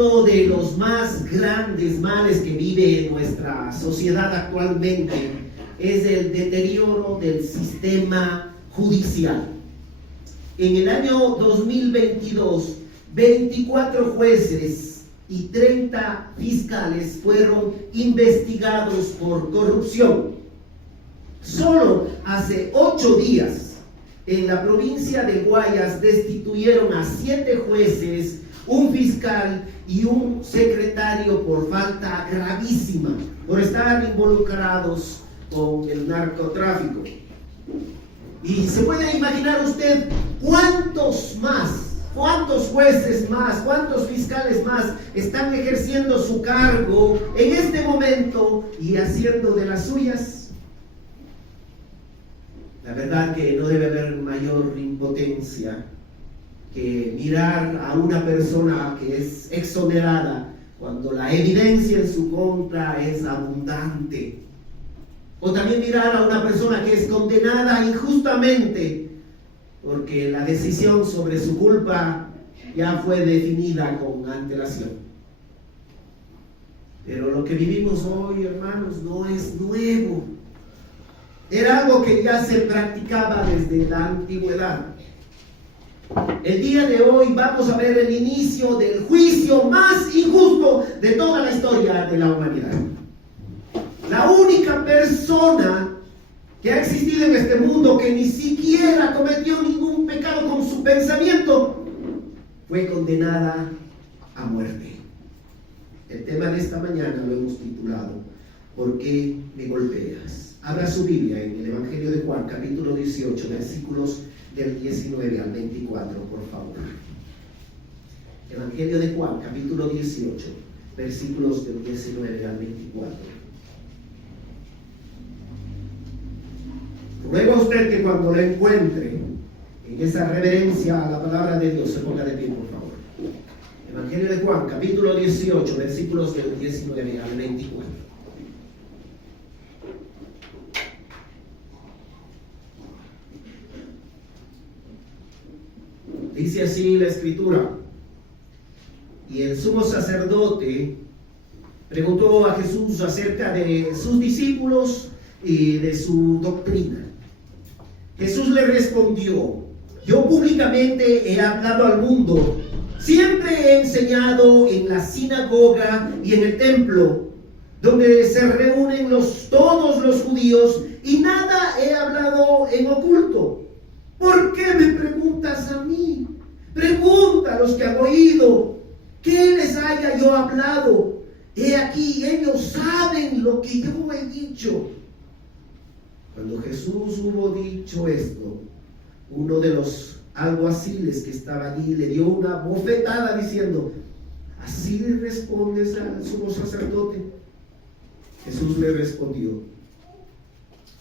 Uno de los más grandes males que vive nuestra sociedad actualmente es el deterioro del sistema judicial. En el año 2022, 24 jueces y 30 fiscales fueron investigados por corrupción. Solo hace 8 días, en la provincia de Guayas, destituyeron a 7 jueces, un fiscal y un secretario por falta gravísima, por estar involucrados con el narcotráfico. Y se puede imaginar usted cuántos jueces más, cuántos fiscales más están ejerciendo su cargo en este momento y haciendo de las suyas. La verdad que no debe haber mayor impotencia que mirar a una persona que es exonerada cuando la evidencia en su contra es abundante. O también mirar a una persona que es condenada injustamente porque la decisión sobre su culpa ya fue definida con antelación. Pero lo que vivimos hoy, hermanos, no es nuevo. Era algo que ya se practicaba desde la antigüedad. El día de hoy vamos a ver el inicio del juicio más injusto de toda la historia de la humanidad. La única persona que ha existido en este mundo que ni siquiera cometió ningún pecado con su pensamiento fue condenada a muerte. El tema de esta mañana lo hemos titulado ¿Por qué me golpeas? Abra su Biblia en el Evangelio de Juan, capítulo 18, versículos del 19 al 24, por favor. Evangelio de Juan, capítulo 18, versículos del 19 al 24. Ruego a usted que cuando lo encuentre en esa reverencia a la palabra de Dios se ponga de pie, por favor. Evangelio de Juan, capítulo 18, versículos del 19 al 24. Dice así la Escritura: y el sumo sacerdote preguntó a Jesús acerca de sus discípulos y de su doctrina. Jesús le respondió: yo públicamente he hablado al mundo, siempre he enseñado en la sinagoga y en el templo, donde se reúnen todos los judíos, y nada he hablado en oculto. ¿Por qué me preguntas a mí? Pregunta a los que han oído, ¿qué les haya yo hablado? He aquí, ellos saben lo que yo he dicho. Cuando Jesús hubo dicho esto, uno de los alguaciles que estaba allí le dio una bofetada diciendo: ¿así le respondes al sumo sacerdote? Jesús le respondió: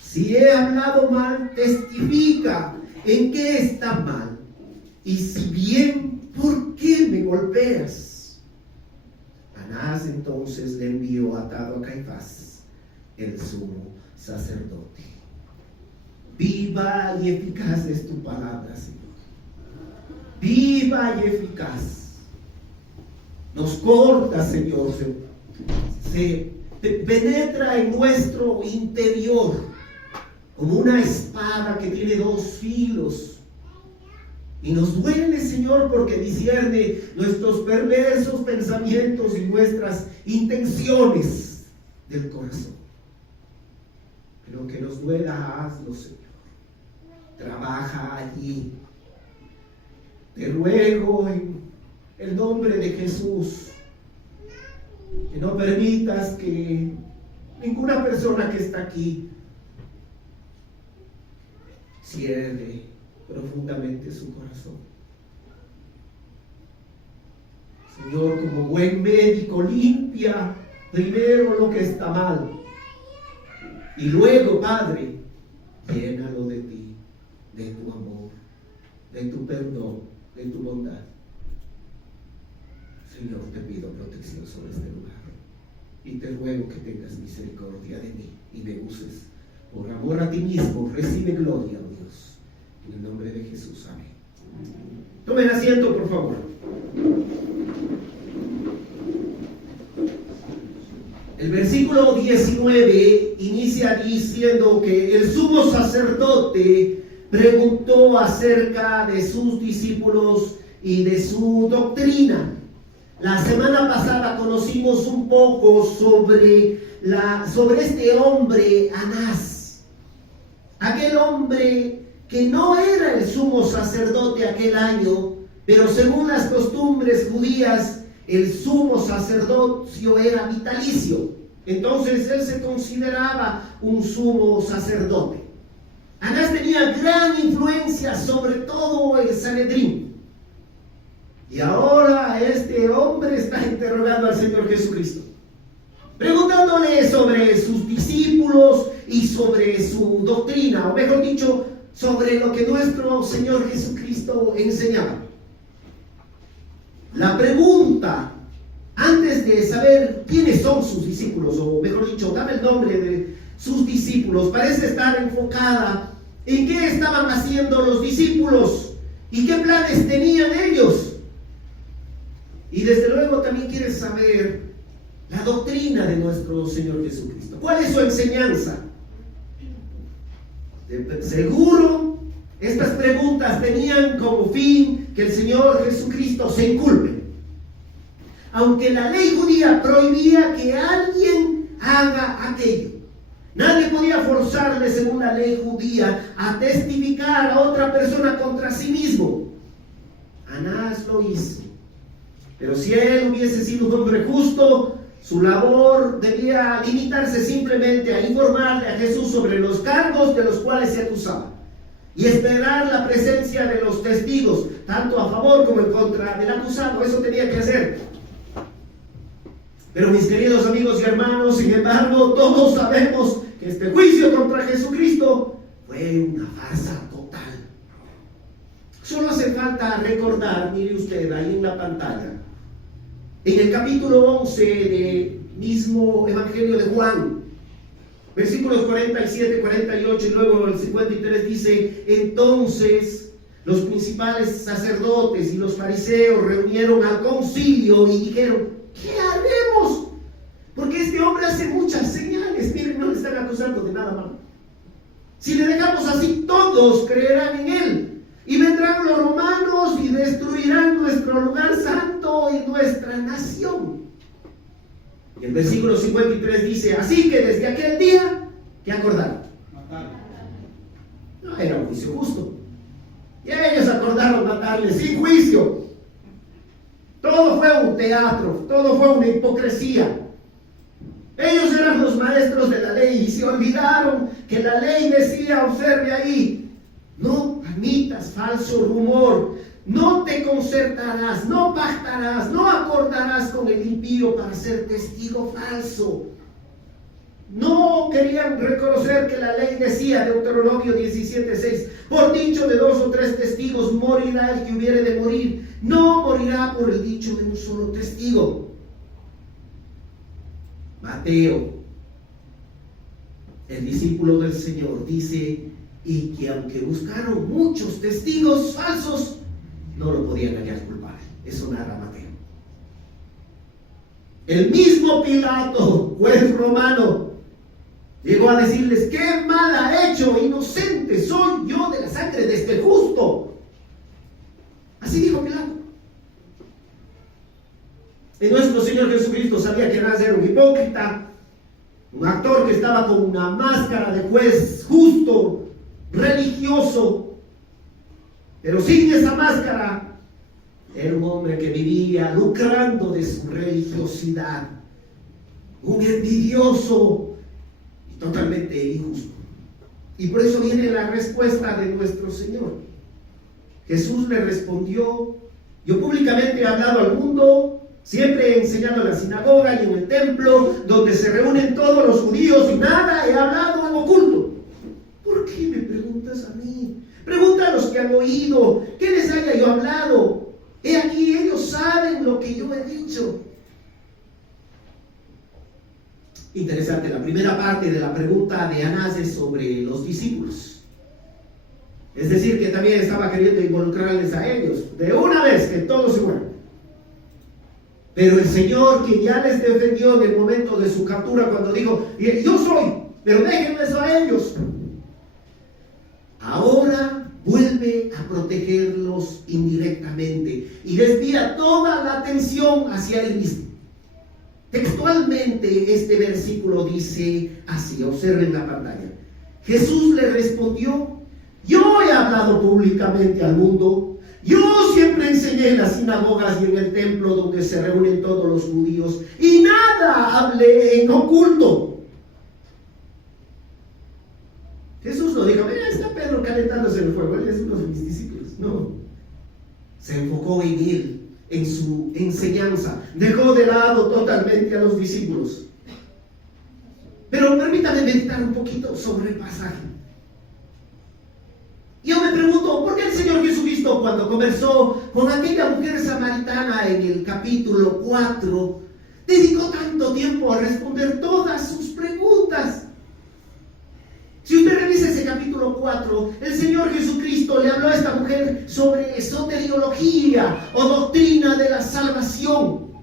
si he hablado mal, testifica en qué está mal, y si bien, ¿por qué me golpeas? Anás entonces le envió atado a Caifás, el sumo sacerdote. Viva y eficaz es tu palabra, Señor. Viva y eficaz. Nos corta, Señor, se penetra en nuestro interior como una espada que tiene 2 filos. Y nos duele, Señor, porque discierne nuestros perversos pensamientos y nuestras intenciones del corazón. Pero que nos duela, hazlo, Señor. Trabaja allí. Te ruego en el nombre de Jesús que no permitas que ninguna persona que está aquí cierre profundamente su corazón. Señor, como buen médico, limpia primero lo que está mal y luego, Padre, llénalo de ti, de tu amor, de tu perdón, de tu bondad. Señor, te pido protección sobre este lugar y te ruego que tengas misericordia de mí y me uses por amor a ti mismo. Recibe gloria, oh Dios, en el nombre de Jesús, amén. Tomen asiento, por favor. El versículo 19 inicia diciendo que el sumo sacerdote preguntó acerca de sus discípulos y de su doctrina. La semana pasada conocimos un poco sobre este hombre Anás, aquel hombre que no era el sumo sacerdote aquel año, pero según las costumbres judías, el sumo sacerdocio era vitalicio. Entonces él se consideraba un sumo sacerdote. Anás tenía gran influencia sobre todo el Sanedrín. Y ahora este hombre está interrogando al Señor Jesucristo, preguntándole sobre sus discípulos y sobre su doctrina, o mejor dicho, sobre lo que nuestro Señor Jesucristo enseñaba. La pregunta, antes de saber quiénes son sus discípulos, o mejor dicho, dame el nombre de sus discípulos, parece estar enfocada en qué estaban haciendo los discípulos y qué planes tenían ellos. Y desde luego también quieres saber la doctrina de nuestro Señor Jesucristo. ¿Cuál es su enseñanza? Seguro estas preguntas tenían como fin que el Señor Jesucristo se inculpe. Aunque la ley judía prohibía que alguien haga aquello, nadie podía forzarle, según la ley judía, a testificar a otra persona contra sí mismo. Anás lo hizo. Pero si él hubiese sido un hombre justo, su labor debía limitarse simplemente a informarle a Jesús sobre los cargos de los cuales se acusaba y esperar la presencia de los testigos, tanto a favor como en contra del acusado. Eso tenía que hacer. Pero mis queridos amigos y hermanos, sin embargo, todos sabemos que este juicio contra Jesucristo fue una farsa total. Solo hace falta recordar, mire usted ahí en la pantalla, en el capítulo 11 del mismo Evangelio de Juan, versículos 47, 48 y luego el 53 dice: entonces los principales sacerdotes y los fariseos reunieron al concilio y dijeron: ¿qué haremos? Porque este hombre hace muchas señales. Miren, no le están acusando de nada malo. Si le dejamos así, todos creerán en él. Y vendrán los romanos y destruirán nuestro lugar santo y nuestra nación. Y el versículo 53 dice: así que desde aquel día, ¿qué acordaron? No era un juicio justo. Y ellos acordaron matarle sin juicio. Todo fue un teatro, todo fue una hipocresía. Ellos eran los maestros de la ley y se olvidaron que la ley decía, observe ahí: no admitas falso rumor, no te concertarás, no pactarás, no acordarás con el impío para ser testigo falso. No querían reconocer que la ley decía, Deuteronomio 17:6, por dicho de 2 o 3 testigos morirá el que hubiere de morir, no morirá por el dicho de un solo testigo. Mateo, el discípulo del Señor, dice: y que aunque buscaron muchos testigos falsos, no lo podían hallar culpable. Eso narra Mateo. El mismo Pilato, juez romano, llegó a decirles: qué mal ha hecho, inocente soy yo de la sangre de este justo. Así dijo Pilato. Y nuestro Señor Jesucristo sabía que Anás era un hipócrita, un actor que estaba con una máscara de juez justo, religioso, pero sin esa máscara era un hombre que vivía lucrando de su religiosidad, un envidioso y totalmente injusto. Y por eso viene la respuesta de nuestro Señor. Jesús le respondió: yo públicamente he hablado al mundo, siempre he enseñado en la sinagoga y en el templo donde se reúnen todos los judíos, y nada he hablado en oculto. ¿Por qué me preguntas a mí? Pregunta a los que han oído, ¿qué les haya yo hablado? He aquí, ellos saben lo que yo he dicho. Interesante, la primera parte de la pregunta de Anás es sobre los discípulos. Es decir, que también estaba queriendo involucrarles a ellos de una vez, que todos se mueran. Pero el Señor, que ya les defendió en el momento de su captura, cuando dijo, yo soy, pero déjenme eso a ellos, ahora vuelve a protegerlos indirectamente y desvía toda la atención hacia él mismo. Textualmente este versículo dice así, observen la pantalla. Jesús le respondió: yo he hablado públicamente al mundo. Yo siempre enseñé en las sinagogas y en el templo donde se reúnen todos los judíos, y nada hablé en oculto. Jesús no dijo: mira, está Pedro calentándose en el fuego, él es uno de mis discípulos. No, se enfocó en él, en su enseñanza, dejó de lado totalmente a los discípulos. Pero permítame meditar un poquito sobre el pasaje. Yo me pregunto, ¿por qué el Señor Jesucristo, cuando conversó con aquella mujer samaritana en el capítulo 4, dedicó tanto tiempo a responder todas sus preguntas? Si usted revisa ese capítulo 4, el Señor Jesucristo le habló a esta mujer sobre soteriología o doctrina de la salvación.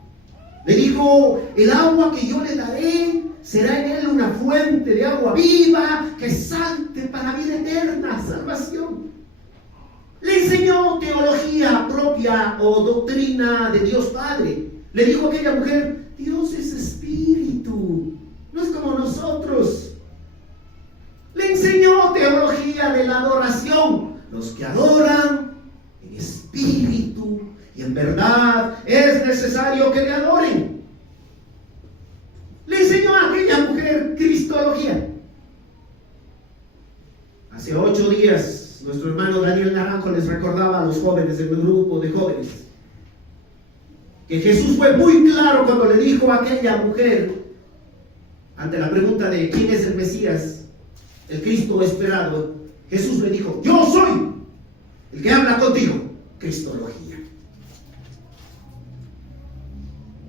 Le dijo: el agua que yo le daré será en él una fuente de agua viva que salte para vida eterna, salvación. Le enseñó teología propia o doctrina de Dios Padre. Le dijo a aquella mujer: Dios es espíritu, no es como nosotros. Le enseñó teología de la adoración. Los que adoran en espíritu y en verdad es necesario que le adoren. Le enseñó a aquella mujer cristología. Hace 8 días, nuestro hermano Daniel Naranjo les recordaba a los jóvenes del grupo de jóvenes que Jesús fue muy claro cuando le dijo a aquella mujer, ante la pregunta de quién es el Mesías, el Cristo esperado, Jesús le dijo: yo soy el que habla contigo. Cristología.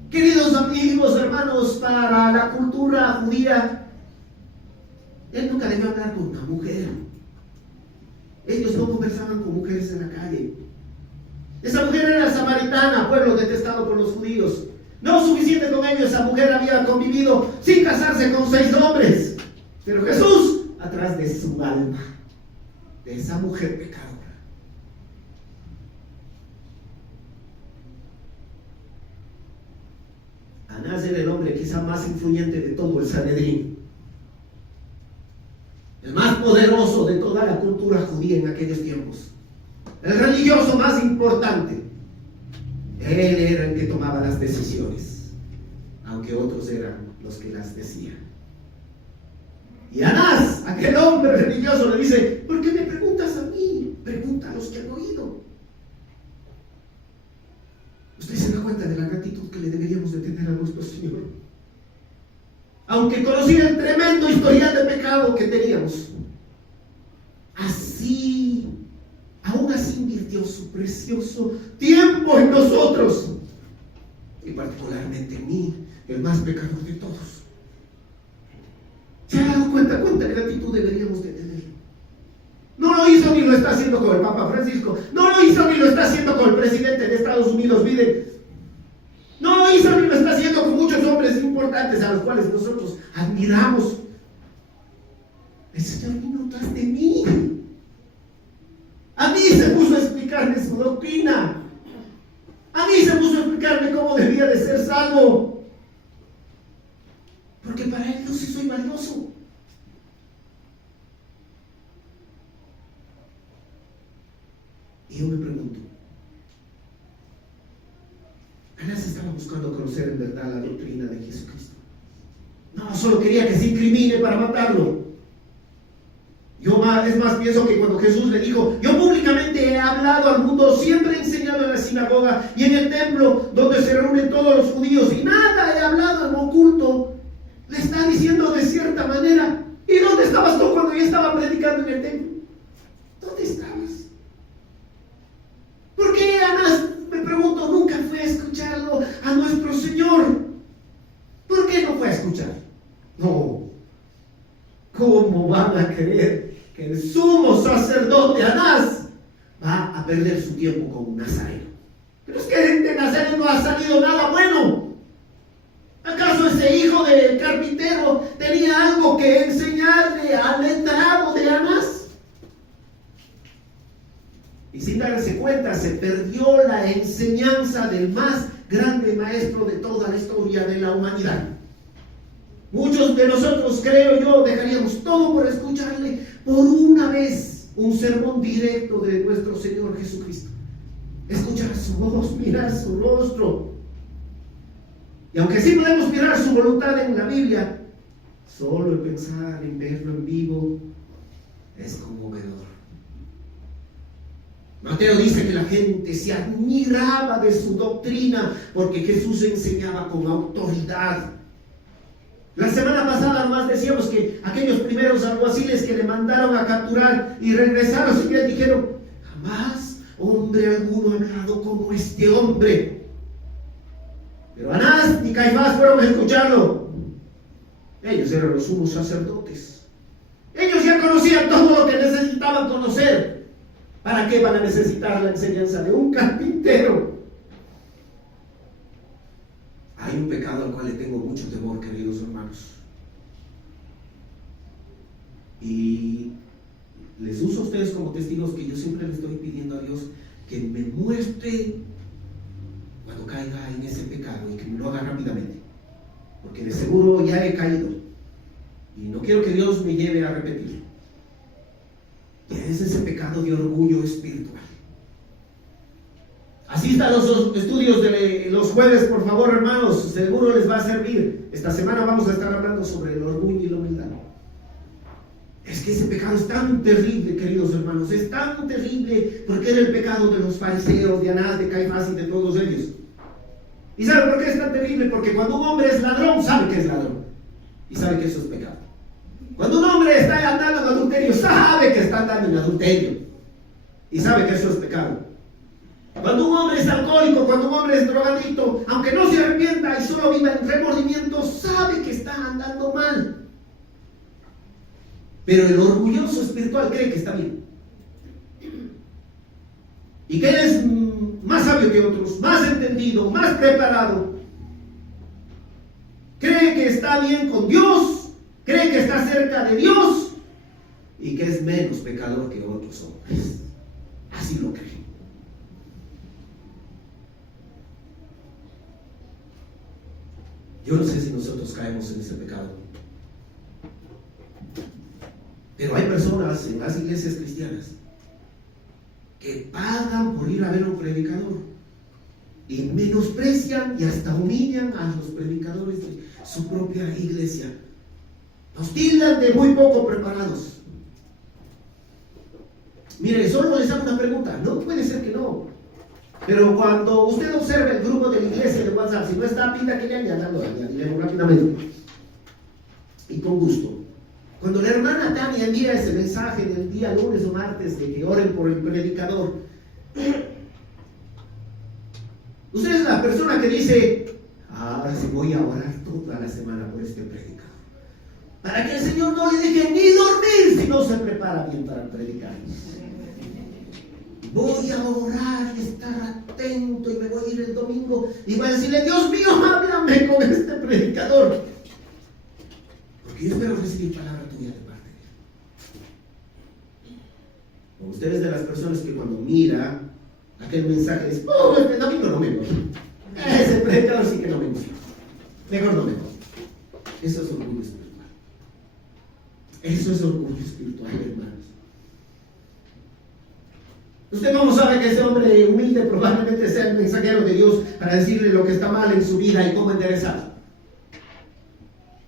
Queridos amigos, hermanos, para la cultura judía, él nunca debió hablar con una mujer. Ellos no conversaban con mujeres en la calle. Esa mujer era samaritana, pueblo detestado por los judíos. No suficiente con ello, esa mujer había convivido sin casarse con 6 hombres. Pero Jesús, atrás de su alma, de esa mujer pecadora, Anás era el hombre quizá más influyente de todo el Sanedrín, el más poderoso de toda la cultura judía en aquellos tiempos, el religioso más importante. Él era el que tomaba las decisiones, aunque otros eran los que las decían. Y Anás, aquel hombre religioso, le dice: ¿por qué me preguntas a mí? Pregunta a los que han oído. Usted se da cuenta de la gratitud que le deberíamos de tener a nuestro Señor, aunque conocía el tremendo historial de pecado que teníamos. Aún así invirtió su precioso tiempo en nosotros, y particularmente en mí, el más pecador de todos. ¿Se ha dado cuenta cuánta gratitud deberíamos de tener? No lo hizo ni lo está haciendo con el Papa Francisco. No lo hizo ni lo está haciendo con el presidente de Estados Unidos, Biden. No lo hizo ni lo está haciendo con muchos hombres importantes a los cuales nosotros admiramos. El Señor vino tras de mí. A mí se puso a explicarme su doctrina. A mí se puso a explicarme cómo debía de ser salvo. Porque para él yo sí soy valioso. Y yo me pregunto, Anás estaba buscando conocer en verdad la doctrina de Jesucristo. No, solo quería que se incrimine para matarlo. Es más, pienso que cuando Jesús le dijo: yo públicamente he hablado al mundo, siempre he enseñado en la sinagoga y en el templo donde se reúnen todos los judíos, y nada he hablado en oculto, le está diciendo de cierta manera: ¿y dónde estabas tú cuando yo estaba predicando en el templo? ¿Dónde estabas? ¿Por qué Anás, me pregunto, nunca fue a escucharlo a nuestro Señor? ¿Por qué no fue a escuchar? No. ¿Cómo van a creer que el sumo sacerdote Anás va a perder su tiempo con un nazareno? Pero es que de Nazaret no ha salido nada bueno. ¿Acaso ese hijo del carpintero tenía algo que enseñarle al letrado de Anás? Y sin darse cuenta, se perdió la enseñanza del más grande maestro de toda la historia de la humanidad. Muchos de nosotros, creo yo, dejaríamos todo por escucharle por una vez un sermón directo de nuestro Señor Jesucristo. Escuchar su voz, mirar su rostro. Y aunque sí podemos mirar su voluntad en la Biblia, solo el pensar en verlo en vivo es conmovedor. Mateo dice que la gente se admiraba de su doctrina porque Jesús enseñaba con autoridad. La semana pasada nomás decíamos que aquellos primeros alguaciles que le mandaron a capturar y regresaron y le dijeron: jamás hombre alguno ha hablado como este hombre. Pero Anás y Caifás fueron a escucharlo. Ellos eran los sumos sacerdotes. Ellos ya conocían todo lo que necesitaban conocer. ¿Para qué van a necesitar la enseñanza de un carpintero? Hay un pecado al cual le tengo mucho temor, queridos hermanos. Y les uso a ustedes como testigos que yo siempre le estoy pidiendo a Dios que me muestre cuando caiga en ese pecado y que me lo haga rápidamente. Porque de seguro ya he caído. Y no quiero que Dios me lleve a repetirlo. Y es ese pecado de orgullo espiritual. Asistan a los estudios de los jueves, por favor, hermanos. Seguro les va a servir. Esta semana vamos a estar hablando sobre el orgullo y la humildad. Es que ese pecado es tan terrible, queridos hermanos. Es tan terrible porque era el pecado de los fariseos, de Anás, de Caifás y de todos ellos. ¿Y sabe por qué es tan terrible? Porque cuando un hombre es ladrón, sabe que es ladrón. Y sabe que eso es pecado. Cuando un hombre está andando en adulterio, sabe que está andando en adulterio. Y sabe que eso es pecado. Cuando un hombre es alcohólico, cuando un hombre es drogadicto, aunque no se arrepienta y solo viva en remordimiento, sabe que está andando mal. Pero el orgulloso espiritual cree que está bien. Y que es más sabio que otros, más entendido, más preparado. Cree que está bien con Dios, cree que está cerca de Dios y que es menos pecador que otros hombres. Así lo cree. Yo no sé si nosotros caemos en ese pecado. Pero hay personas en las iglesias cristianas que pagan por ir a ver a un predicador y menosprecian y hasta humillan a los predicadores de su propia iglesia. Los tildan de muy poco preparados. Mire, solo les hago una pregunta. No puede ser que no. Pero cuando usted observa el grupo de la iglesia de WhatsApp, si no está, pida que le añadamos rápidamente y con gusto. Cuando la hermana Tania envía ese mensaje del día lunes o martes de que oren por el predicador, usted es la persona que dice: ahora sí voy a orar toda la semana por este predicador, para que el Señor no le deje ni dormir si no se prepara bien para predicar. Voy a orar y estar atento y me voy a ir el domingo y voy a decirle: Dios mío, háblame con este predicador, porque yo espero recibir palabra tuya de parte de él. O usted es de las personas que cuando mira aquel mensaje dice: oh, este domingo no me voy, ese predicador sí que no me gusta, mejor no me voy. Eso es orgullo espiritual. Eso es orgullo espiritual, hermanos. Usted cómo sabe que ese hombre humilde probablemente sea el mensajero de Dios para decirle lo que está mal en su vida y cómo enderezar.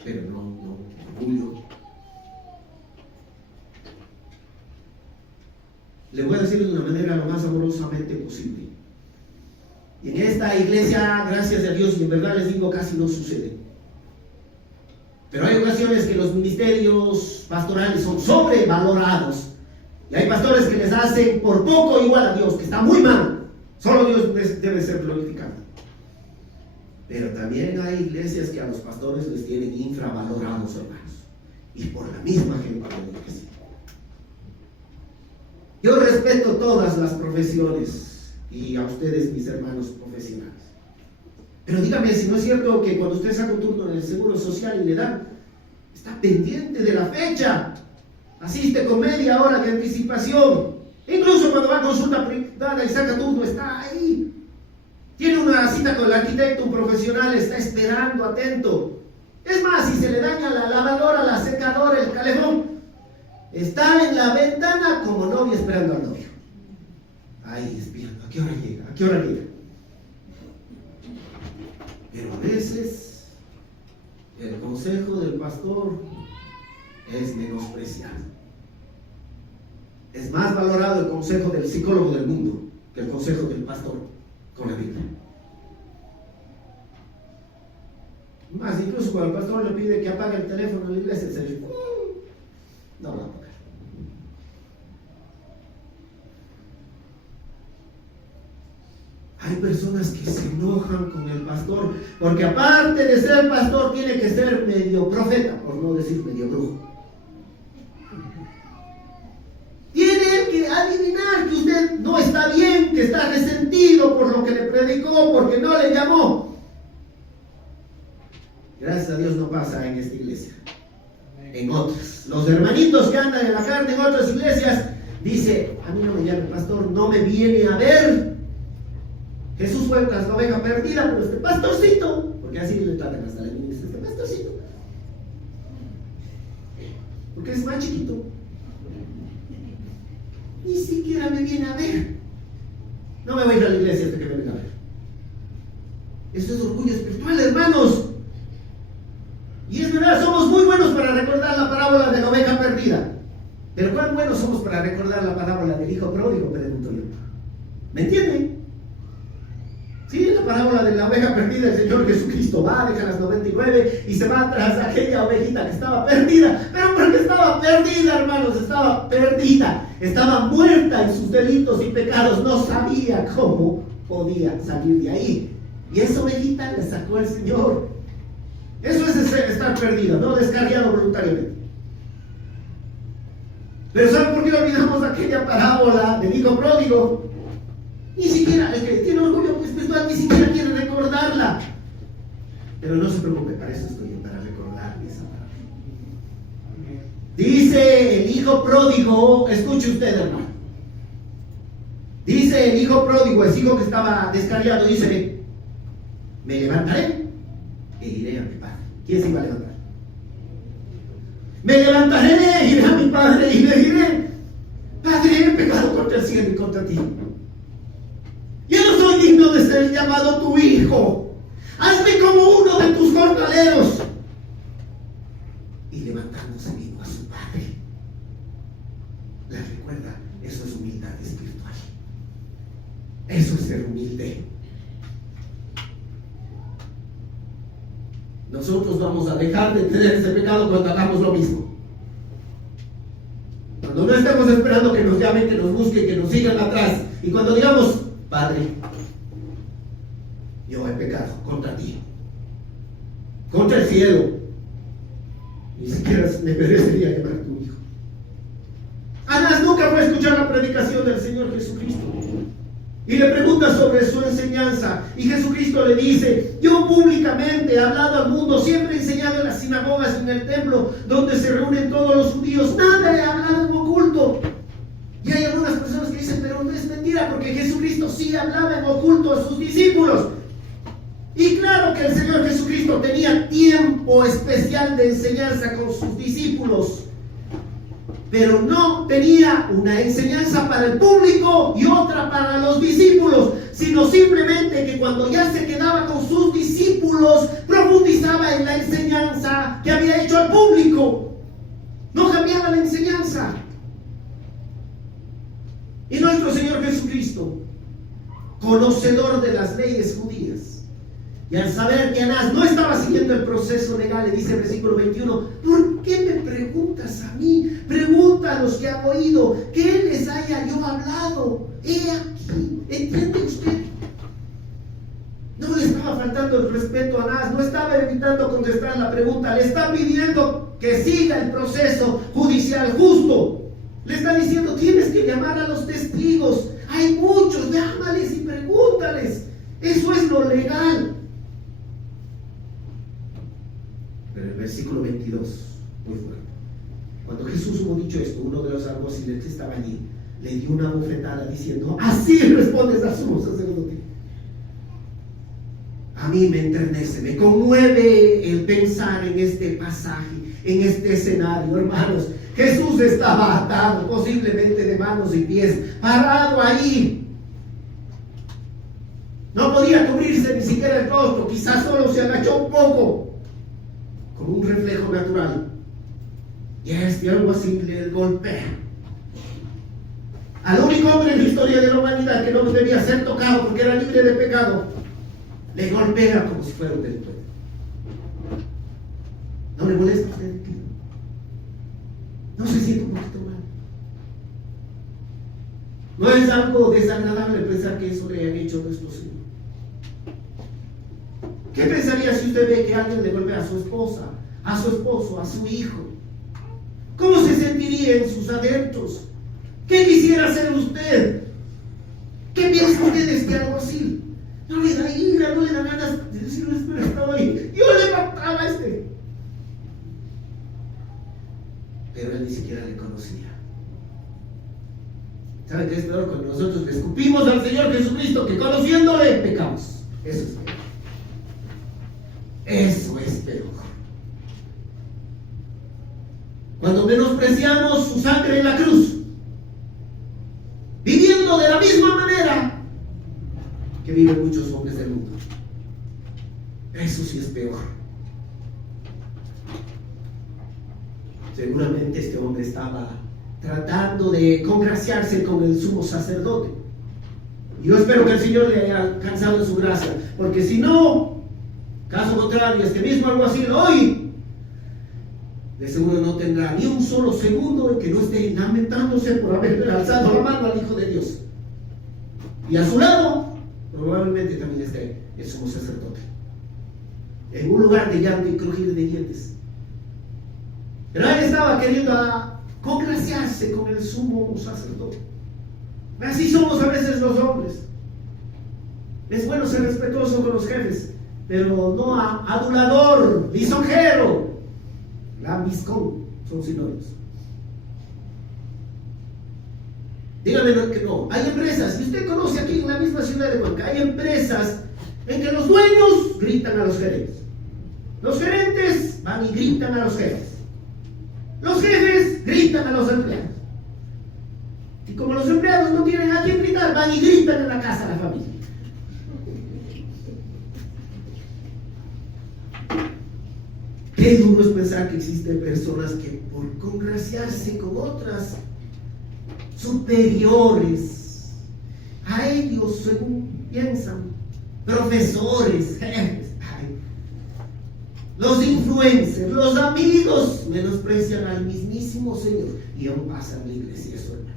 Pero no, orgullo. Le voy a decir de una manera lo más amorosamente posible. Y en esta iglesia, gracias a Dios, y en verdad les digo, casi no sucede. Pero hay ocasiones que los ministerios pastorales son sobrevalorados. Y hay pastores que les hacen por poco igual a Dios, que está muy mal. Solo Dios debe ser glorificado. Pero también hay iglesias que a los pastores les tienen infravalorados, hermanos. Y por la misma gente de la iglesia. Yo respeto todas las profesiones. y a ustedes, mis hermanos profesionales. Pero dígame si no es cierto que cuando usted saca un turno en el Seguro Social y le dan, está pendiente de la fecha, asiste con media hora de anticipación, incluso cuando va a consulta privada y saca turno, está ahí. Tiene una cita con el arquitecto, un profesional, está esperando, atento. Es más, si se le daña la lavadora, la secadora, el calefón, está en la ventana como novia esperando al novio. Ahí espiando, ¿a qué hora llega? ¿A qué hora llega? Pero a veces el consejo del pastor es menospreciado. Es más valorado el consejo del psicólogo del mundo que el consejo del pastor con la Biblia. Más, incluso cuando el pastor le pide que apague el teléfono en la iglesia, se dice, no va a apagar. Hay personas que se enojan con el pastor, porque aparte de ser pastor, tiene que ser medio profeta, por no decir medio brujo. Tiene que adivinar que usted no está bien, que está resentido por lo que le predicó, porque no le llamó. Gracias a Dios no pasa en esta iglesia. En otras. Los hermanitos que andan en la carne en otras iglesias, dice, a mí no me llama el pastor, no me viene a ver. Jesús fue tras la oveja perdida, pero este pastorcito, porque así le tratan hasta la iglesia, este pastorcito, porque es más chiquito, ni siquiera me viene a ver. No me voy a ir a la iglesia hasta que me venga a ver. Eso es orgullo espiritual, hermanos. Y es verdad, somos muy buenos para recordar la parábola de la oveja perdida. Pero ¿cuán buenos somos para recordar la parábola del hijo pródigo? Pregunto yo. ¿Me entienden? Sí, en la parábola de la oveja perdida, el Señor Jesucristo va, deja las 99 y se va tras aquella ovejita que estaba perdida. Pero porque estaba perdida, hermanos, estaba perdida. Estaba muerta en sus delitos y pecados. No sabía cómo podía salir de ahí. Y esa ovejita le sacó el Señor. Eso es estar perdido, no descarriado voluntariamente. Pero ¿saben por qué olvidamos aquella parábola del hijo pródigo? Ni siquiera, el que tiene orgullo espiritual ni siquiera quiere recordarla. Pero no se preocupe, para eso estoy yo, para recordar esa parábola. Dice el hijo pródigo, escuche usted, hermano. Dice el hijo pródigo, el hijo que estaba descarriado, dice, me levantaré e iré a mi padre. ¿Quién se iba a levantar? Me levantaré, iré a mi padre y le diré, Padre, he pecado contra el cielo y contra ti. Yo no soy digno de ser llamado tu hijo. Hazme como uno de tus jornaleros. Y levantándose vino a su padre. Les recuerda, eso es humildad espiritual. Eso es ser humilde. Nosotros vamos a dejar de tener ese pecado cuando hagamos lo mismo. Cuando no estemos esperando que nos llamen, que nos busquen, que nos sigan atrás. Y cuando digamos, Padre, yo he pecado contra ti, contra el cielo, ni siquiera me merecería llamar a tu hijo. Anás nunca fue a escuchar la predicación del Señor Jesucristo. Y le pregunta sobre su enseñanza. Y Jesucristo le dice, yo públicamente he hablado al mundo, siempre he enseñado en las sinagogas y en el templo, donde se reúnen todos los judíos. Nada he hablado en oculto. Y hay algunas personas que dicen, pero no es mentira, porque Jesucristo sí hablaba en oculto a sus discípulos. Y claro que el Señor Jesucristo tenía tiempo especial de enseñanza con sus discípulos. Pero no tenía una enseñanza para el público y otra para los discípulos, sino simplemente que cuando ya se quedaba con sus discípulos, profundizaba en la enseñanza que había hecho al público. No cambiaba la enseñanza. Y nuestro Señor Jesucristo, conocedor de las leyes judías, y al saber que Anás no estaba siguiendo el proceso legal, le dice el versículo 21, ¿por qué me preguntas a mí? Pregunta a los que han oído, ¿qué les haya yo hablado? He aquí, ¿entiende usted? No le estaba faltando el respeto a Anás, no estaba evitando contestar la pregunta, le está pidiendo que siga el proceso judicial justo. Le está diciendo, tienes que llamar a los testigos, Hay muchos, llámales y pregúntales. Eso es lo legal. Pero el versículo 22, muy fuerte. Cuando Jesús hubo dicho esto, uno de los alguaciles que estaba allí le dio una bofetada diciendo: así respondes al sumo sacerdote. A mí me enternece, me conmueve el pensar en este pasaje, en este escenario, hermanos. Jesús estaba atado, posiblemente de manos y pies, parado ahí. No podía cubrirse ni siquiera el rostro, quizás solo se agachó un poco, como un reflejo natural. Y algo así le golpea. Al único hombre en la historia de la humanidad que no debía ser tocado porque era libre de pecado, le golpea como si fuera un delincuente. ¿No le molesta a usted? ¿No se siente un poquito mal? ¿No es algo desagradable pensar que eso le han hecho nuestros hijos? ¿Qué pensaría si usted ve que alguien le golpea a su esposa, a su esposo, a su hijo? ¿Cómo se sentiría en sus adentros? ¿Qué quisiera hacer usted? ¿Qué piensa usted de este algo así? No le da ira, no le da ganas de decirle: espera, estaba ahí, yo le mataba a este. Pero él ni siquiera le conocía. ¿Sabe qué es peor? Cuando nosotros le escupimos al Señor Jesucristo, que conociéndole pecamos. Eso es peor. Eso es peor. Cuando menospreciamos su sangre en la cruz, viviendo de la misma manera que viven muchos hombres del mundo. Eso sí es peor. Seguramente este hombre estaba tratando de congraciarse con el sumo sacerdote. Yo espero que el Señor le haya alcanzado su gracia, porque si no, caso contrario, este mismo alguacil hoy de seguro no tendrá ni un solo segundo en que no esté lamentándose por haber alzado la mano al Hijo de Dios. Y a su lado probablemente también esté el sumo sacerdote, en un lugar de llanto y crujir de dientes. Pero él estaba queriendo congraciarse con el sumo sacerdote. Así somos a veces los hombres. Es bueno ser respetuoso con los jefes, pero no adulador, lisonjero, lambiscón, son sinónimos. Dígame que no. Hay empresas, y usted conoce aquí en la misma ciudad de Huanca, hay empresas en que los dueños gritan a los gerentes. Los gerentes van y gritan a los jefes. Los jefes gritan a los empleados. Y como los empleados no tienen a quién gritar, van y gritan en la casa a la familia. Qué duro es pensar que existen personas que por congraciarse con otras superiores a ellos, según piensan, profesores, jefes, los influencers, los amigos, menosprecian al mismísimo Señor. Y aún pasa en la iglesia eso, hermanos.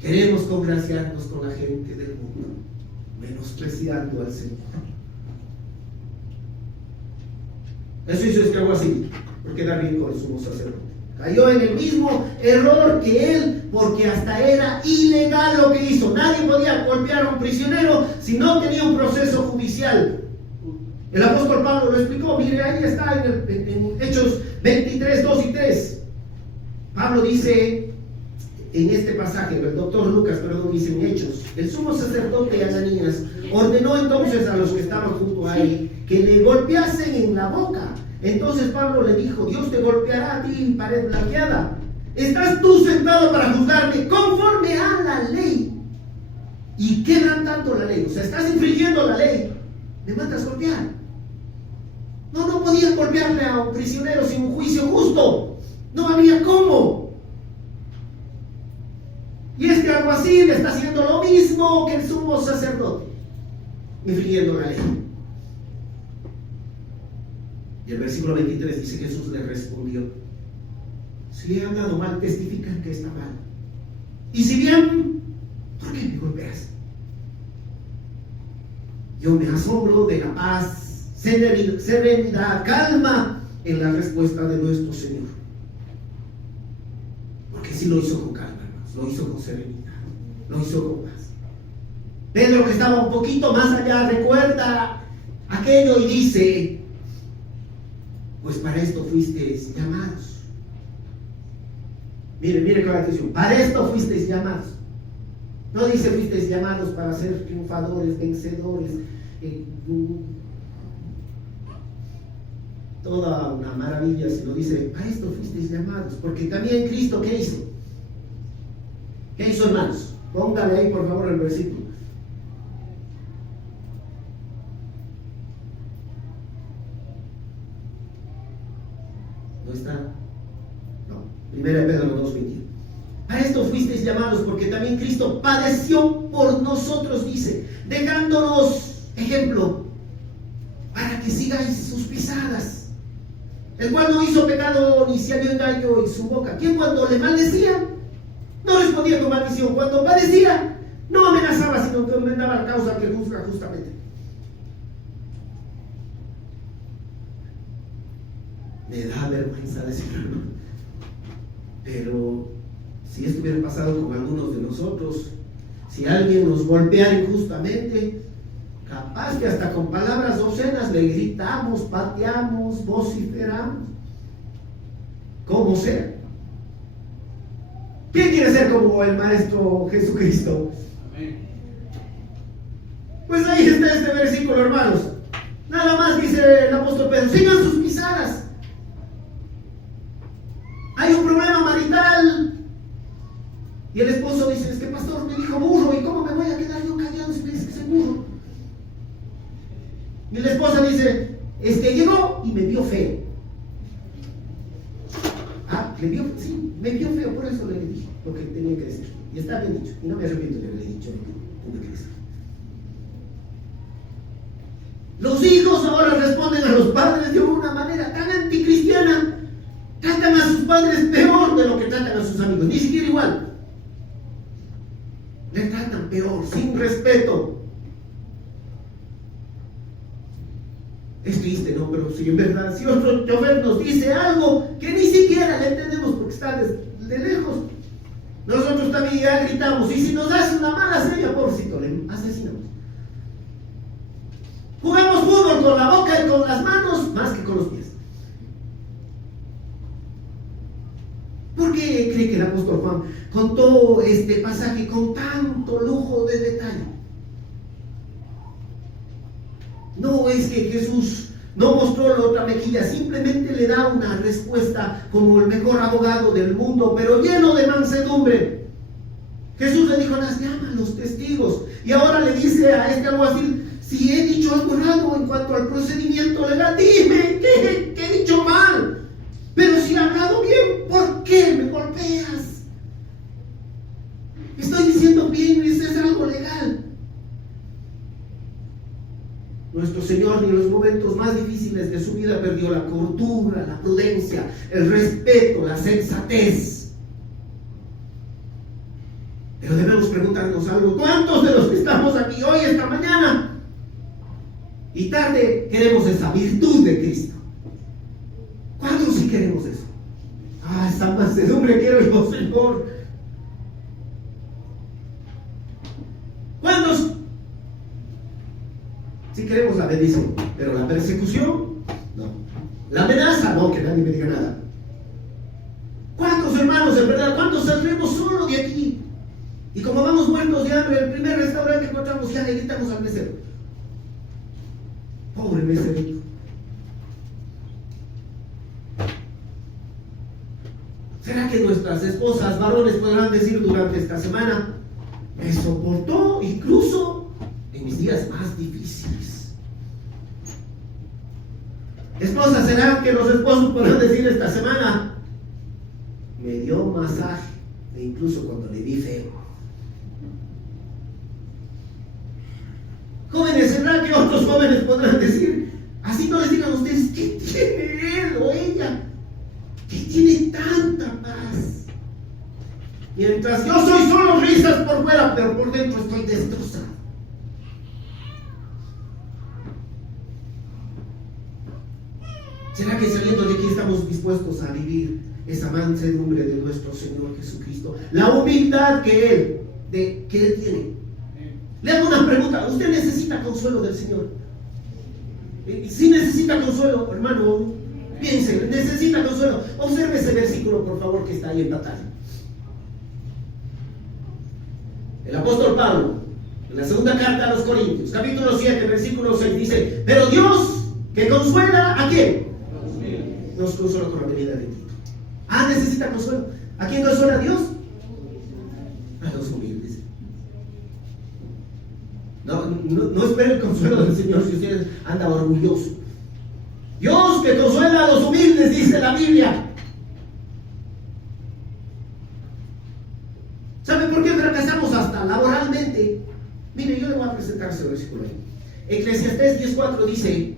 Queremos congraciarnos con la gente del mundo, menospreciando al Señor. Eso hizo este alguacil, por quedar bien con el sumo sacerdote. Cayó en el mismo error que él, porque hasta era ilegal lo que hizo. Nadie podía golpear a un prisionero si no tenía un proceso judicial. El apóstol Pablo lo explicó, mire, ahí está en Hechos 23, 2 y 3. Pablo dice en este pasaje, el doctor Lucas, dice en Hechos: el sumo sacerdote Ananías ordenó entonces a los que estaban junto a él que le golpeasen en la boca. Entonces Pablo le dijo: Dios te golpeará a ti, pared blanqueada. ¿Estás tú sentado para juzgarme conforme a la ley y quebrantando la ley? O sea, estás infringiendo la ley, me mandas a golpear. No podías golpearle a un prisionero sin un juicio justo. No había cómo. Y este alguacil está haciendo lo mismo que el sumo sacerdote, infringiendo la ley. Y el versículo 23 dice: Jesús le respondió: si le he hablado mal, testifican que está mal. Y si bien, ¿por qué me golpeas? Yo me asombro de la paz, serenidad, calma en la respuesta de nuestro Señor. Porque sí lo hizo con calma, hermanos, lo hizo con serenidad. lo hizo con paz. Pedro, que estaba un poquito más allá, recuerda aquello y dice, pues para esto fuisteis llamados. Mire con atención, para esto fuisteis llamados. No dice fuisteis llamados para ser triunfadores, vencedores, toda una maravilla si lo dice, para esto fuisteis llamados, porque también Cristo, ¿qué hizo? ¿Qué hizo, hermanos? Póngale ahí por favor el versículo. ¿No está? No. 1 Pedro 2:21. A esto fuisteis llamados porque también Cristo padeció por nosotros, dice, dejándonos ejemplo para que sigáis sus pisadas, el cual no hizo pecado ni se halló engaño en su boca, quien cuando le maldecía no respondía con maldición, cuando padecía no amenazaba, sino que aumentaba la causa que juzga justamente. Me da vergüenza decirlo, pero si esto hubiera pasado con algunos de nosotros, si alguien nos golpea injustamente, capaz que hasta con palabras obscenas le gritamos, pateamos, vociferamos, como sea. ¿Quién quiere ser como el Maestro Jesucristo? Amén. Pues ahí está este versículo, hermanos. Nada más dice el apóstol Pedro, sigan sus pisadas. Hay un problema marital y el esposo dice, es que pastor me dijo burro, ¿y cómo me voy a quedar yo callado si me dice que soy burro? Y la esposa dice, es que llegó y me vio feo. ¿Le vio? Sí, me vio feo, por eso le dije lo que tenía que decir. Y está bien dicho, y no me arrepiento de haberle dicho lo que tuve que decir. Los hijos ahora responden a los padres de una manera tan anticristiana. Tratan a sus padres peor de lo que tratan a sus amigos, ni siquiera igual. Le tratan peor, sin respeto. Es triste, ¿no? Pero si en verdad, si otro chofer nos dice algo que ni siquiera le entendemos porque está de lejos, nosotros también ya gritamos. Y si nos hace una mala seña, pobrecito, le asesinamos. Jugamos fútbol con la boca y con las manos más que con los pies. ¿Por qué cree que el apóstol Juan contó este pasaje con tanto lujo de detalle? No es que Jesús no mostró la otra mejilla, simplemente le da una respuesta como el mejor abogado del mundo, pero lleno de mansedumbre. Jesús le dijo, llama a los testigos. Y ahora le dice a este alguacil, si he dicho algo raro en cuanto al procedimiento legal, dime que he dicho mal. Pero si he hablado bien, ¿por qué me golpeas? Estoy diciendo bien, eso es algo legal. Nuestro Señor ni en los momentos más difíciles de su vida perdió la cordura, la prudencia, el respeto, la sensatez. Pero debemos preguntarnos algo. ¿Cuántos de los que estamos aquí hoy, esta mañana y tarde, queremos esa virtud de Cristo? ¿Cuántos sí queremos eso? Esa mansedumbre quiero yo, Señor. ¿Cuántos sí queremos la bendición? Pero la persecución, no. La amenaza, no, que nadie me diga nada. ¿Cuántos hermanos, en verdad, cuántos saldremos solo de aquí? Y como vamos muertos de hambre, el primer restaurante que encontramos ya le gritamos al mesero. Pobre meserito. ¿Será que nuestras esposas, varones, podrán decir durante esta semana, me soportó incluso en mis días más difíciles? Esposas, ¿será que los esposos podrán decir esta semana, me dio masaje, e incluso cuando le vi feo? Jóvenes, ¿será que otros jóvenes podrán decir, así no les digan a ustedes, ¿qué tiene él o ella? ¿Qué tiene tanta paz? Mientras yo soy solo risas por fuera, pero por dentro estoy destrozado. ¿Será que saliendo de aquí estamos dispuestos a vivir esa mansedumbre de nuestro Señor Jesucristo? La humildad que Él que Él tiene. Le hago una pregunta: ¿usted necesita consuelo del Señor? Si necesita consuelo, hermano, piense, necesita consuelo. Observe ese versículo, por favor, que está ahí en pantalla. El apóstol Pablo, en la segunda carta a los Corintios, capítulo 7, versículo 6, dice: pero Dios, que consuela ¿a quién? Nos consuela con la venida de Tito. Necesita consuelo. ¿A quién consuela Dios? A los humildes. No espere el consuelo del Señor si usted anda orgulloso. Dios que consuela a los humildes, dice la Biblia. ¿Sabe por qué fracasamos hasta laboralmente? Mire, yo le voy a presentar ese versículo ahí. Eclesiastés 10:4 dice: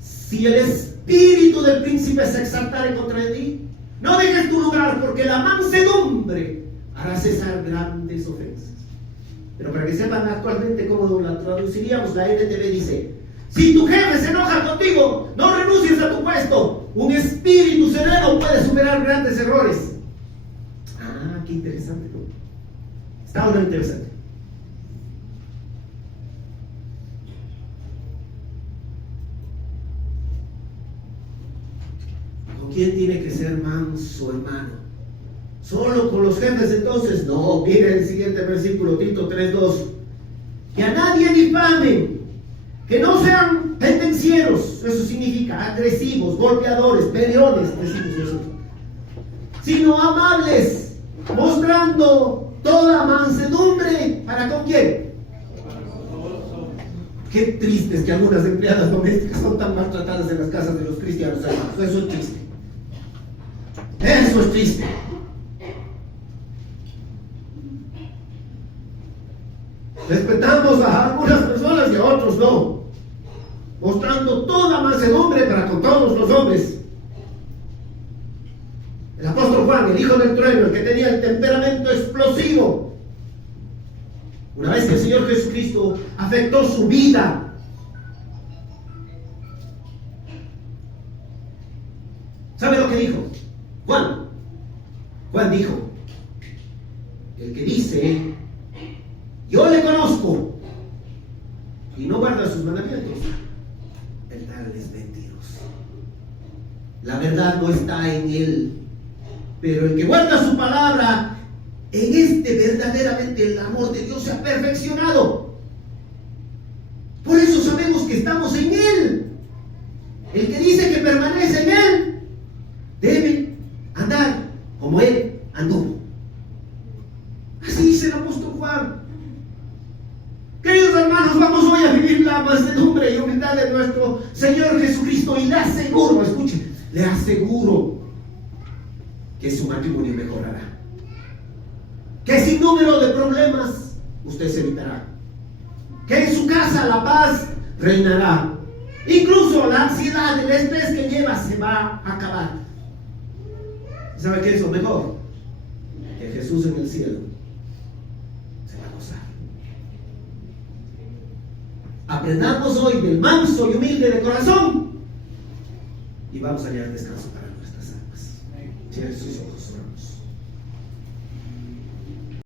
si el espíritu del príncipe se exaltare contra ti, no dejes tu lugar, porque la mansedumbre hará cesar grandes ofensas. Pero para que sepan actualmente cómo la traduciríamos, la NTV dice: si tu jefe se enoja contigo, no renuncies a tu puesto. Un espíritu sereno puede superar grandes errores. Qué interesante, ¿no? Está muy interesante. ¿Con quién tiene que ser manso, hermano? ¿Solo con los jefes entonces? No, mire el siguiente versículo, Tito 3:2. Que a nadie difamen, que no sean pendencieros, eso significa agresivos, golpeadores, peleones, decimos nosotros, sino amables, mostrando toda mansedumbre. ¿Para con quién? Qué triste es que algunas empleadas domésticas son tan maltratadas en las casas de los cristianos, hermanos. Eso es triste. Eso es triste. Respetamos a algunas personas y a otros no, mostrando toda mansedumbre para con todos los hombres. El apóstol Juan, el hijo del trueno, el que tenía el temperamento explosivo, una vez que el Señor Jesucristo afectó su vida, ¿sabe lo que dijo? Juan dijo: el que dice yo le conozco y no guarda sus mandamientos, el tal es mentiroso. La verdad no está en él. Pero el que guarda su palabra, en este verdaderamente el amor de Dios se ha perfeccionado. Por eso sabemos que estamos en Él. El que dice que permanece en Él debe andar como Él anduvo. Así dice el apóstol Juan. Queridos hermanos, vamos hoy a vivir la mansedumbre y humildad de nuestro Señor Jesucristo, y le aseguro, escuchen, le aseguro que su matrimonio mejorará, que sin número de problemas usted se evitará, que en su casa la paz reinará, incluso la ansiedad, el estrés que lleva se va a acabar. ¿Sabe qué es lo mejor? Que Jesús en el cielo se va a gozar. Aprendamos hoy del manso y humilde de corazón y vamos a hallar descanso para nuestras almas. Cierre sus ojos.